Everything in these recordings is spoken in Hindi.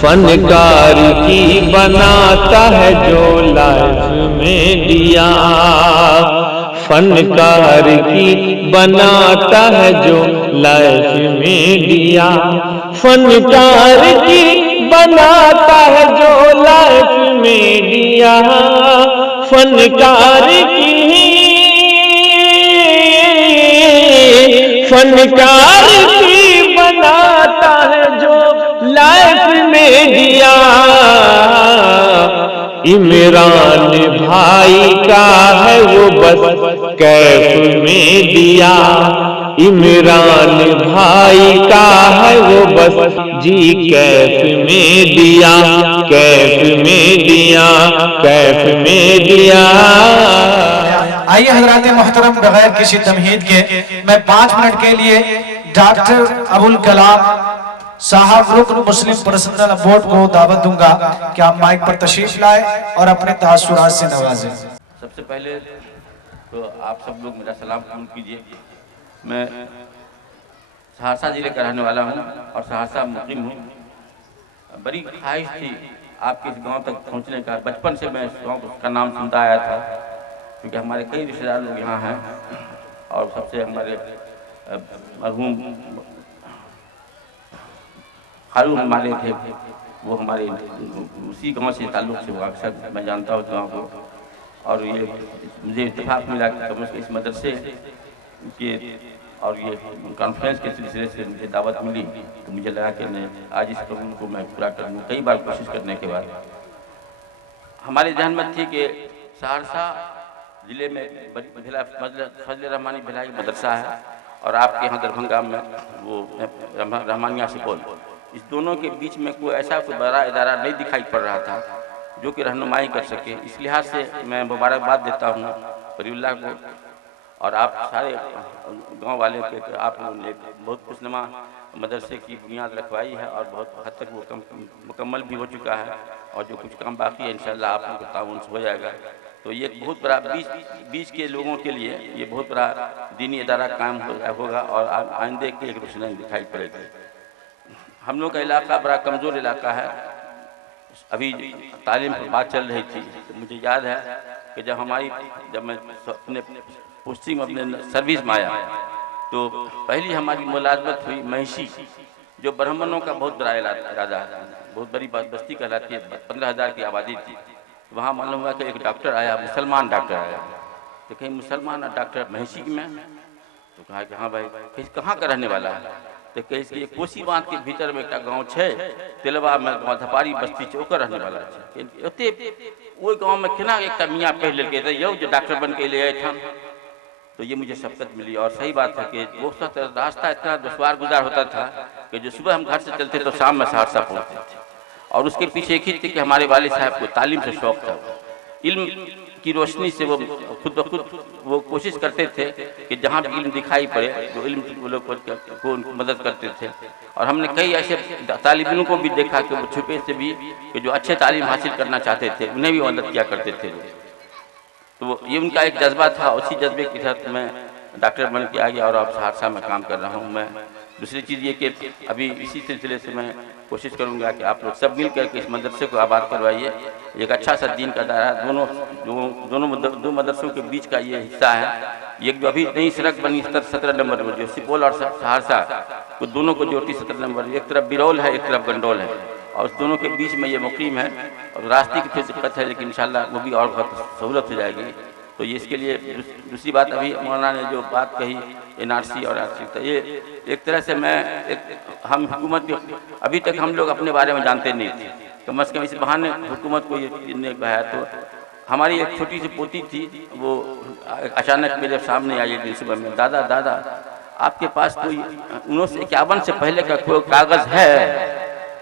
फनकार की बनाता है जो लाइफ में दिया, फनकार की बनाता है जो लाइफ में दिया, फनकार की बनाता है जो लाइफ में दिया, फनकार की बनाता है जो लाइफ में दिया। इमरान भाई का है वो बस कैफ में दिया, इमरान भाई का है वो बस जी कैफ में दिया, कैफ में दिया, कैफ में दिया। आइए हजरात मोहतरम, बगैर किसी तमहीद के मैं 5 मिनट के लिए डॉक्टर अबुल कलाम साहब रुकन मुस्लिम पर्सनल बोर्ड को दावत दूंगा कि आप माइक पर तशरीफ लाए और अपने तासुरात से नवाजें। सबसे पहले तो आप सब लोग मेरा सलाम कबूल कीजिए। मैं सहरसा जिले का रहने वाला हूँ और सहरसा मुकीम हूँ। बड़ी ख्वाहिश थी आपके इस गांव तक पहुँचने का। बचपन से मैं इस गांव का नाम सुनता आया था, क्योंकि हमारे कई रिश्तेदार लोग यहाँ हैं और सबसे हमारे मरहूम खालू हमारे थे, वो हमारे उसी गांव से ताल्लुक़ से, वो अक्सर मैं जानता हूँ गाँव को। और ये मुझे इत्तेफाक मिला कि कम से कम इस मदरसे के और ये कॉन्फ्रेंस के सिलसिले से मुझे दावत मिली, तो मुझे लगा कि मैं आज इस कबूल को मैं पूरा कर लूँ। कई बार कोशिश करने के बाद हमारे जहन में थी कि सहरसा ज़िले में फजल रहमानी भिलाई मदरसा है और आपके यहाँ दरभंगा में वो रहमानिया सुपौल, इस दोनों के बीच में कोई ऐसा कोई बड़ा इदारा नहीं दिखाई पड़ रहा था जो कि रहनुमाई कर सके। इस लिहाज से मैं मुबारकबाद देता हूँ वलीउल्लाह को और आप सारे गांव वाले के। आप लोगों ने बहुत खुशनुमा मदरसे की बुनियाद रखवाई है और बहुत हद तक वो मुकम्मल भी हो चुका है और जो कुछ काम बाकी है इंशाअल्लाह आप लोगों का ताउन से हो जाएगा। तो ये बहुत बड़ा बीच के लोगों के लिए ये बहुत बड़ा दीनी इदारा कायम होगा और आइंदे की एक रोशनी दिखाई पड़ेगी। हम लोग का इलाका बड़ा कमज़ोर इलाका है। अभी तालीम पर बात चल रही थी तो मुझे याद है कि जब मैं अपने पोस्टिंग अपने सर्विस में आया तो पहली हमारी मुलाजमत हुई महिषी, जो ब्राह्मणों का बहुत बड़ा इलाका है, बहुत बड़ी बस्ती कहलाती है, 15,000 की आबादी थी। वहाँ मालूम हुआ कि एक डॉक्टर आया, मुसलमान डॉक्टर आया। तो कहीं मुसलमान डॉक्टर महिषी में, तो कहा कि हाँ भाई कहाँ का रहने वाला है? तो कहीं कोसी बांध के भीतर में एक गाँव है तिलवा में, धपारी बस्ती चौकर रहने वाला है। वो गाँव में केना एक मियाँ पढ़ लेके यो जो डॉक्टर बन के ले आए था। तो ये मुझे शफ़क़त मिली और सही बात है कि वो रास्ता इतना दुश्वार गुजार होता था कि जो सुबह हम घर से चलते तो शाम में सहरसा पहुँचते थे। और उसके पीछे एक ही थी कि हमारे वालिद साहब को तालीम से शौक़ था, इल्म की रोशनी से वो खुद ब खुद वो कोशिश करते थे कि जहाँ भी इल्म दिखाई पड़े वो इल्म वो लोग को मदद करते थे। और हमने कई ऐसे तालिबिनों को भी देखा कि वो छुपे से भी कि जो अच्छे तालीम हासिल करना चाहते थे उन्हें भी मदद किया करते थे। तो ये उनका एक जज्बा था, उसी जज्बे के तहत मैं डॉक्टर बन के आ गया और अब सहरसा में काम कर रहा हूँ। मैं दूसरी चीज़ ये कि अभी इसी सिलसिले से मैं कोशिश करूँगा कि आप लोग सब मिल करके इस मदरसे को आबाद करवाइए। एक अच्छा सा दीन का दायरा दो मदरसों के बीच का ये हिस्सा है। ये जो अभी नई सड़क बनी 17 नंबर में, जो सुपौल और सहरसा को दोनों को जोड़ती 17 नंबर, एक तरफ बिरौल है एक तरफ गंडोल है और उस दोनों के बीच में ये मुकीम है। और रास्ते की थोड़ी दिक्कत है लेकिन इंशाल्लाह वो भी और बहुत सहूलत हो जाएगी। तो ये इसके लिए दूसरी बात अभी मौलाना ने जो बात कही NRC और RC, तो ये एक तरह से हम हुकूमत अभी तक हम लोग अपने बारे में जानते नहीं थे, कम से कम इस बहाने हुकूमत को ये कहा। तो हमारी एक छोटी सी पोती थी, वो अचानक मेरे सामने आई एक दिन सुबह में, दादा आपके पास कोई 1951 से पहले का कोई कागज़ है?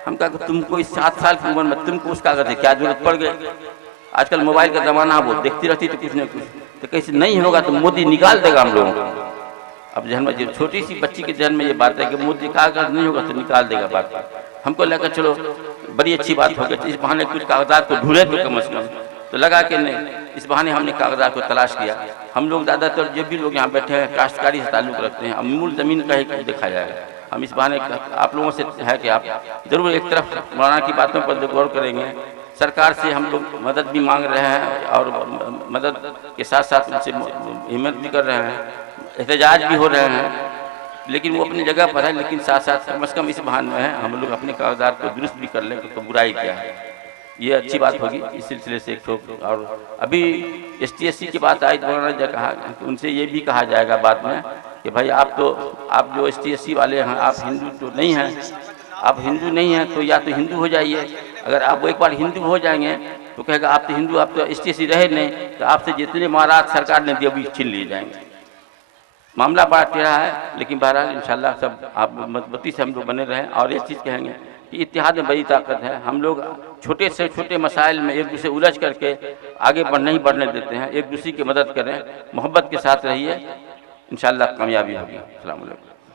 हम कहा तुम कोई 7 साल की उम्र में तुमको उस कागज़ है क्या जरूरत पड़ गई? आजकल मोबाइल का ज़माना, वो देखती रहती तो कुछ न कुछ, तो कैसे नहीं होगा तो मोदी निकाल देगा हम लोगों को। अब जहन में छोटी सी बच्ची के जहन में ये बात है कि मोदी कागज़ नहीं होगा तो निकाल देगा बात। हमको लगा चलो बड़ी अच्छी बात हो गई, इस बहाने कुछ कागजात को ढूंढे तो कम से कम। तो लगा कि नहीं, इस बहाने हमने कागजात को तलाश किया। हम लोग ज़्यादातर जो भी लोग यहाँ बैठे हैं काश्तकारी से ताल्लुक़ रखते हैं, अमूल ज़मीन का ही देखा जाएगा। हम इस बहाने आप लोगों से है कि आप जरूर एक तरफ मौलाना की बातों पर गौर करेंगे। सरकार से हम लोग मदद भी मांग रहे हैं और मदद के साथ साथ उनसे हिम्मत भी कर रहे हैं, एहतजाज भी हो रहे हैं, लेकिन वो अपनी जगह पर है। लेकिन साथ साथ कम से कम इस बहाने में है हम लोग अपने कागजात को दुरुस्त भी कर लें तो बुराई क्या है, ये अच्छी बात होगी। इस सिलसिले से एक ठोक। और अभी ST/SC की बात आई तो उन्होंने जो कहा उनसे ये भी कहा जाएगा बाद में कि भाई आप जो ST/SC वाले हैं आप हिंदू तो नहीं हैं, आप हिंदू नहीं हैं तो या तो हिंदू हो जाइए। अगर आप एक बार हिंदू हो जाएंगे तो कहेगा आप तो हिंदू, आप तो ST/SC रहे नहीं, तो आपसे जितने महाराज सरकार ने दिए अभी छीन लिए जाएंगे। मामला बड़ा टेढ़ा है, लेकिन बहरहाल इंशाल्लाह सब आप मजबूती से हम लोग बने रहें। और एक चीज़ कहेंगे कि इत्तेहाद में बड़ी ताकत है। हम लोग छोटे से छोटे मसाइल में एक दूसरे उलझ करके आगे नहीं बढ़ने देते हैं, एक दूसरे की मदद करें, मोहब्बत के साथ रहिए, इंशाल्लाह कामयाबी होगी। अस्सलाम वालेकुम।